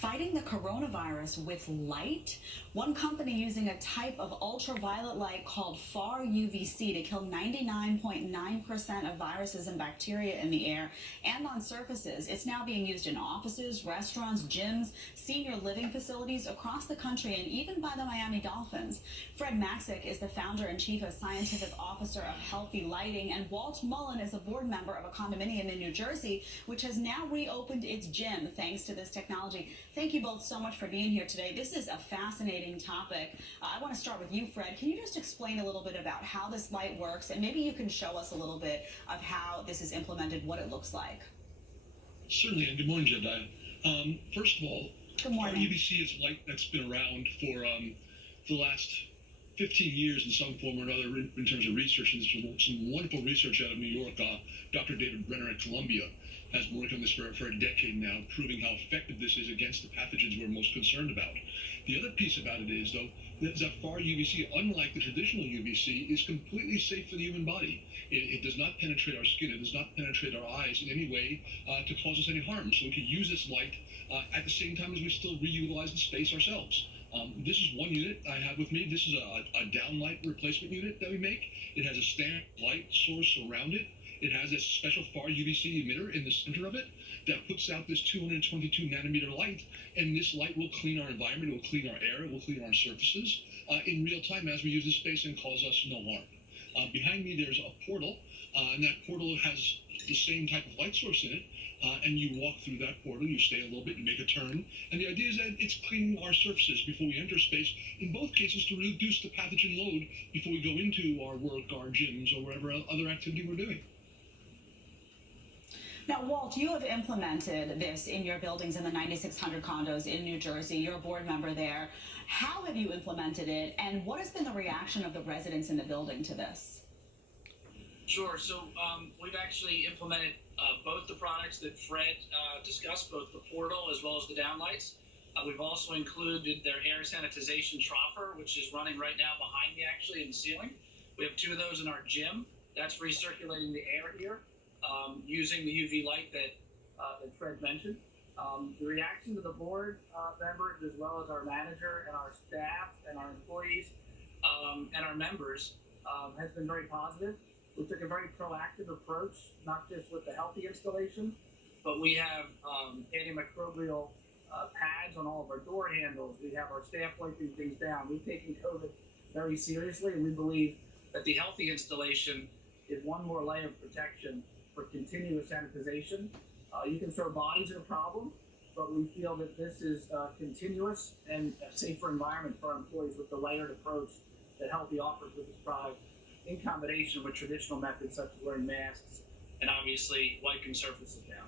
fighting the coronavirus with light. One company using a type of ultraviolet light called far UVC to kill 99.9% of viruses and bacteria in the air and on surfaces. It's now being used in offices, restaurants, gyms, senior living facilities across the country, and even by the Miami Dolphins. Fred Maxick is the founder and chief of scientific officer of Healthe Lighting, and Walt Mullen is a board member of a condominium in New Jersey, which has now reopened its gym thanks to this technology. Thank you both so much for being here today. This is a fascinating topic. I want to start with you, Fred. Can you just explain a little bit about how this light works, and maybe you can show us a little bit of how this is implemented, what it looks like? Certainly, and good morning, Jedediah. First of all, Good morning. RUVC is light that's been around for the last 15 years in some form or another in terms of research. And there's some wonderful research out of New York. Dr. David Brenner at Columbia has been working on this for a decade now, proving how effective this is against the pathogens we're most concerned about. The other piece about it is, though, that far UVC, unlike the traditional UVC, is completely safe for the human body. It does not penetrate our skin. It does not penetrate our eyes in any way to cause us any harm. So we can use this light at the same time as we still reutilize the space ourselves. This is one unit I have with me. This is a downlight replacement unit that we make. It has a standard light source around it. It has a special far UVC emitter in the center of it that puts out this 222 nanometer light, and this light will clean our environment, it will clean our air, it will clean our surfaces in real time as we use this space and cause us no harm. Behind me there's a portal, and that portal has the same type of light source in it, and you walk through that portal, you stay a little bit, you make a turn, and the idea is that it's cleaning our surfaces before we enter space, in both cases to reduce the pathogen load before we go into our work, our gyms, or whatever other activity we're doing. Now, Walt, you have implemented this in your buildings in the 9,600 condos in New Jersey. You're a board member there. How have you implemented it, and what has been the reaction of the residents in the building to this? Sure. So we've actually implemented both the products that Fred discussed, both the portal as well as the downlights. We've also included their air sanitization troffer, which is running right now behind me, actually, in the ceiling. We have two of those in our gym. That's recirculating the air here, using the UV light that Fred mentioned. The reaction to the board members, as well as our manager and our staff and our employees and our members, has been very positive. We took a very proactive approach, not just with the Healthe installation, but we have antimicrobial pads on all of our door handles. We have our staff wiping things down. We've taken COVID very seriously, and we believe that the Healthe installation is one more layer of protection for continuous sanitization. You can throw bodies at a problem, but we feel that this is continuous and a safer environment for our employees with the layered approach that Healthe offers with this product, in combination with traditional methods such as wearing masks and obviously wiping surfaces down.